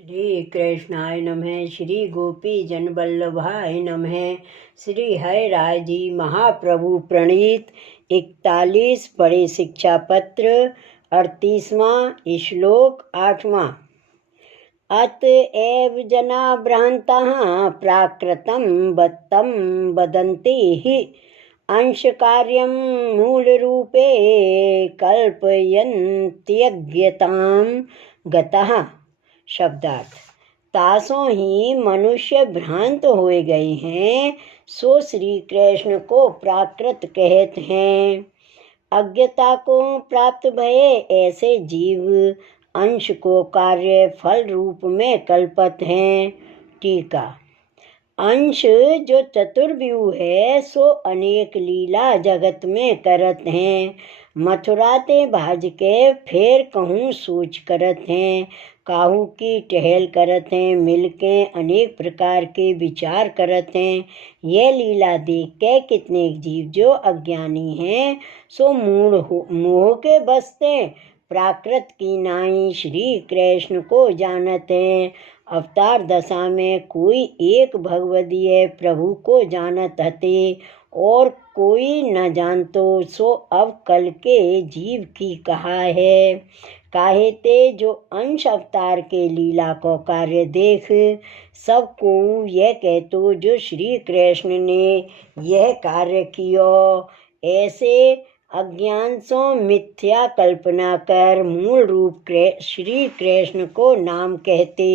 श्री कृष्णाय नमः। श्री गोपी जन वल्लभाय नमः। श्री हरि राय जी महाप्रभु प्रणीत 41 बड़े शिक्षा पत्र 38वां श्लोक 8वां। अतएव जना भ्रांताः प्राकृतं बत्तं वदन्ति हि अंशकार्यं मूलरूपे कल्पयन्त्यज्ञतां गतः। शब्दार्थ। तासों ही मनुष्य भ्रांत हुए गए हैं, सो श्री कृष्ण को प्राकृत कहते हैं। अज्ञता को प्राप्त भये ऐसे जीव अंश को कार्य फल रूप में कल्पत हैं। टीका। अंश जो चतुर्व्यूह है सो अनेक लीला जगत में करत हैं। मथुरा ते भाज के फेर कहूँ सोच करत हैं। काहू की टहल करत हैं। मिलके अनेक प्रकार के विचार करत हैं। यह लीला देख के कितने जीव जो अज्ञानी हैं सो मोह के बसते प्राकृत की नाई श्री कृष्ण को जानत हैं। अवतार दशा में कोई एक भगवदीय प्रभु को जानत हते और कोई न जानतो, सो अब कल के जीव की कहा है। काहे ते जो अंश अवतार के लीला को कार्य देख सबको यह कहतो जो श्री कृष्ण ने यह कार्य कियो। ऐसे अज्ञान सो मिथ्या कल्पना कर मूल रूप श्री कृष्ण को नाम कहते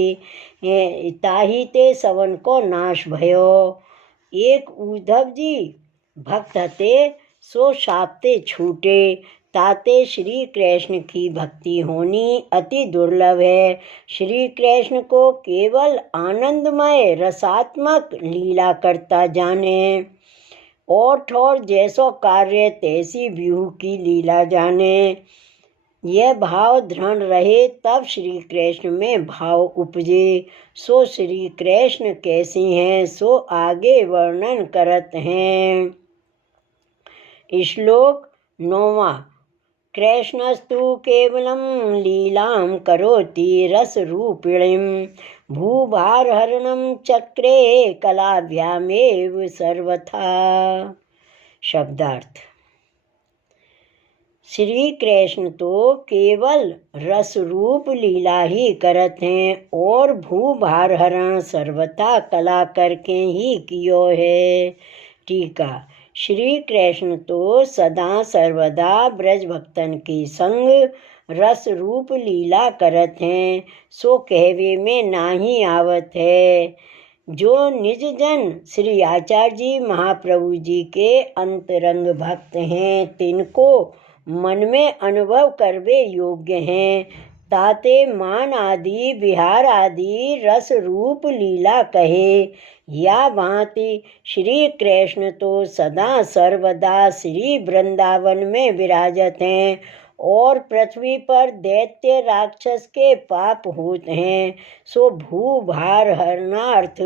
हैं। ताही ते सवन को नाश भयो। एक उद्धव जी भक्त हते सो शापते छूटे। ताते श्री कृष्ण की भक्ति होनी अति दुर्लभ है। श्री कृष्ण को केवल आनंदमय रसात्मक लीला करता जाने और ठोर जैसो कार्य तैसी व्यूह की लीला जाने। यह भाव दृढ़ रहे तब श्री कृष्ण में भाव उपजे। सो श्री कृष्ण कैसी हैं सो आगे वर्णन करत हैं। श्लोक 9वां। कृष्णस्तु केवलं लीलां करोति रसरूपिणीं भूभारहरणं चक्रे कलाभ्यामेव सर्वथा। शब्दार्थ। श्री कृष्ण तो केवल रस रूप लीला ही करत हैं और भूभारहरण सर्वथा कला करके ही कियो है। टीका। श्री कृष्ण तो सदा सर्वदा ब्रज भक्तन के संग रस रूप लीला करत हैं, सो कहवे में नाही आवत है। जो निज जन श्री आचार्य जी महाप्रभु जी के अंतरंग भक्त हैं तिनको मन में अनुभव करवे योग्य हैं। ताते मान आदि विहार आदि रस रूप लीला कहे। या भांति श्री कृष्ण तो सदा सर्वदा श्री वृंदावन में विराजत हैं और पृथ्वी पर दैत्य राक्षस के पाप होते हैं। सो भूभार हरणार्थ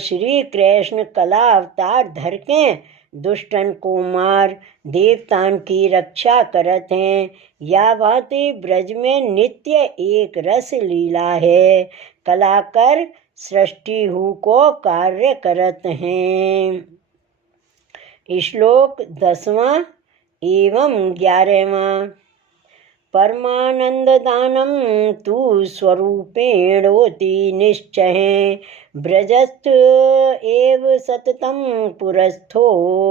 श्री कृष्ण कला अवतार धर के दुष्टन को मार देवतान की रक्षा करत हैं। या भांति ब्रज में नित्य एक रस लीला है। कला कर सृष्टि हु को कार्य करत हैं। श्लोक 10वां एवं 11वां। परमानंद दानम तु स्वरूपेणोति निश्चय ब्रजस्थ एव सततम पुरस्थो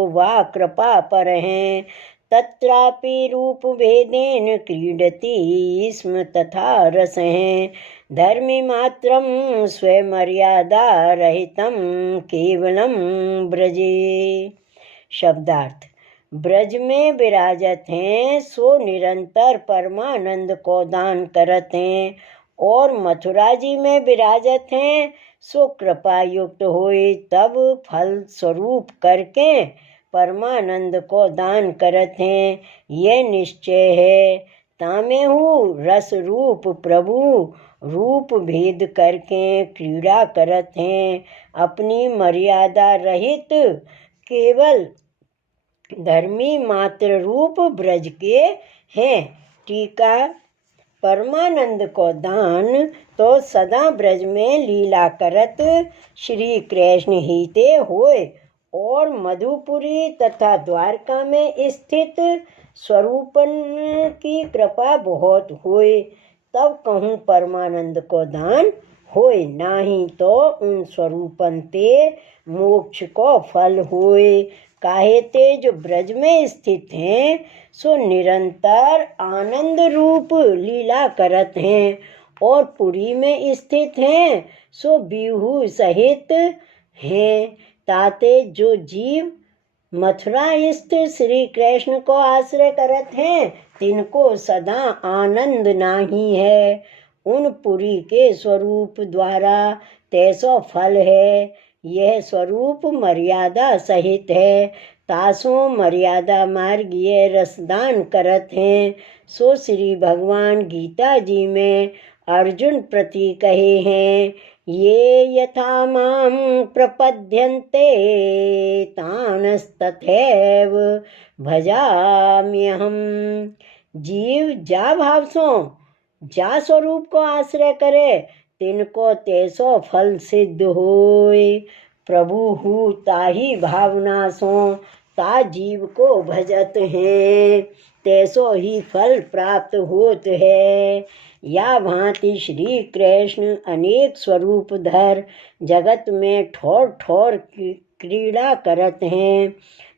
वा कृपा पर हैं। तत्रापि रूप भेदेन क्रीडति स्म तथा रस हैं। धर्मी मात्रम स्वमर्यादा रहितम केवलम ब्रजे। शब्दार्थ। ब्रज में विराजत हैं सो निरंतर परमानंद को दान करत हैं और मथुरा जी में विराजत हैं सो कृपा युक्त होए तब फल स्वरूप करके परमानंद को दान करत हैं। यह निश्चय है। तामे हु रस रूप प्रभु रूप भेद करके क्रीड़ा करत हैं। अपनी मर्यादा रहित केवल धर्मी मात्र रूप ब्रज के हैं। टीका। परमानंद को दान तो सदा ब्रज में लीला करत श्री कृष्ण ही ते होए और मधुपुरी तथा द्वारका में स्थित स्वरूपन की कृपा बहुत होए, तब कहूँ परमानंद को दान होए, नाही तो उन स्वरूपन ते मोक्ष को फल होए। काहे ते जो ब्रज में स्थित हैं सो निरंतर आनंद रूप लीला करत हैं, और पुरी में स्थित हैं सो बिहू सहित हैं। ताते जो जीव मथुरा स्थित श्री कृष्ण को आश्रय करत हैं तिनको सदा आनंद नाही है। उन पुरी के स्वरूप द्वारा तैसो फल है। यह स्वरूप मर्यादा सहित है। तासो मर्यादा मार्गीय रसदान करत हैं। सो श्री भगवान गीता जी में अर्जुन प्रति कहे हैं, ये यथा मां प्रपद्यन्ते तानस्तथैव भजाम्यहम्। जीव जा भाव सो जा स्वरूप को आश्रय करे तिनको तैसो फल सिद्ध होए। प्रभु हु ताही भावना सो ता जीव को भजत हैं, तैसो ही फल प्राप्त होत है। या भांति श्री कृष्ण अनेक स्वरूप धर जगत में ठोर ठोर क्रीड़ा करत हैं।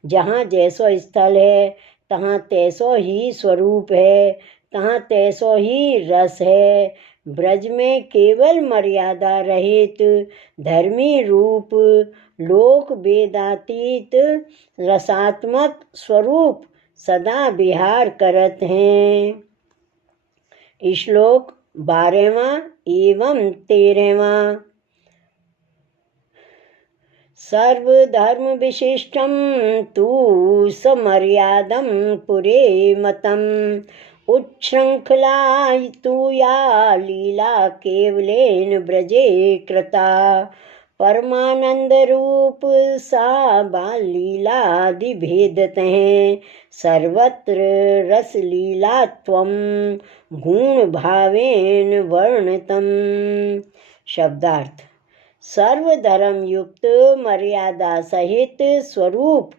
जहाँ जैसो स्थल है तहाँ तैसो ही स्वरूप है, तहाँ तैसो ही रस है। ब्रज में केवल मर्यादा रहित धर्मी रूप लोक वेदातीत रसात्मक स्वरूप सदा विहार करत हैं। श्लोक 12वां एवं 13वां। सर्वधर्म विशिष्टं तु समर्यादं पुरे मतम् उच्छृंखला तु या लीला केवलेन ब्रजे कृता। परमानंद रूप सा बाल लीलादि भेदतः सर्वत्र रस लीला त्वं गुण भावेन वर्णितम्। शब्दार्थ। सर्वधर्म युक्त मर्यादा सहित स्वरूप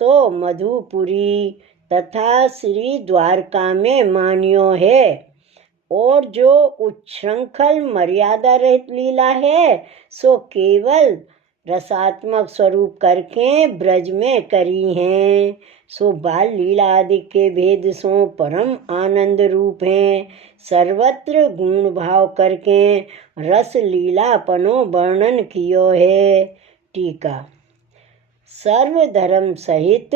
तो मधुपुरी तथा श्री द्वारका में मान्यो है, और जो उच्छृंखल मर्यादा रहित लीला है सो केवल रसात्मक स्वरूप करके ब्रज में करी हैं। सो बाल लीला आदि के भेद सो परम आनंद रूप हैं। सर्वत्र गुण भाव करके रस लीलापनो वर्णन कियो है। टीका। सर्वधर्म सहित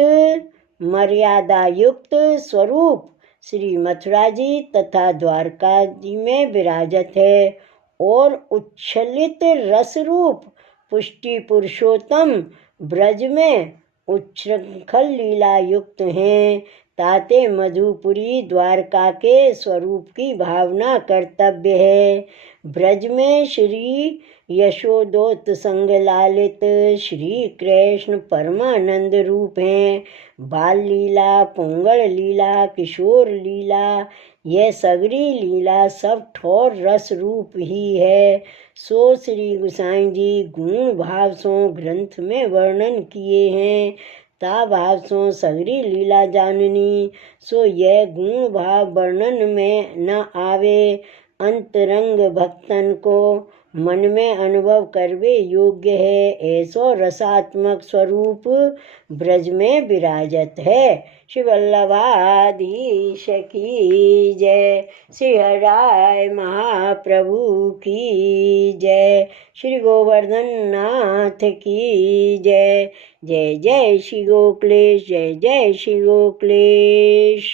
मर्यादा युक्त स्वरूप श्री मथुरा जी तथा द्वारका जी में विराजत है, और उच्छलित रस रूप पुष्टि पुरुषोत्तम ब्रज में उच्छृंखल लीला युक्त हैं। ताते मधुपुरी द्वारका के स्वरूप की भावना कर्तव्य है। ब्रज में श्री यशोदोत संग लालित श्री कृष्ण परमानंद रूप हैं। बाल लीला, पोंगल लीला, किशोर लीला, यह सगरी लीला सब ठोर रस रूप ही है। सो श्री गोसाई जी गुण भाव सो ग्रंथ में वर्णन किए हैं। ता भाव सो सगरी लीला जाननी, सो यह गुण भाव वर्णन में न आवे। अंतरंग भक्तन को मन में अनुभव करवे योग्य है, ऐसो रसात्मक स्वरूप ब्रज में विराजत है। श्री वल्लभाधीश की जय। श्री हराय महाप्रभु की जय। श्री गोवर्धन नाथ की जय। जय जय श्री गोकुलेश, जय जय श्री गोकुलेश।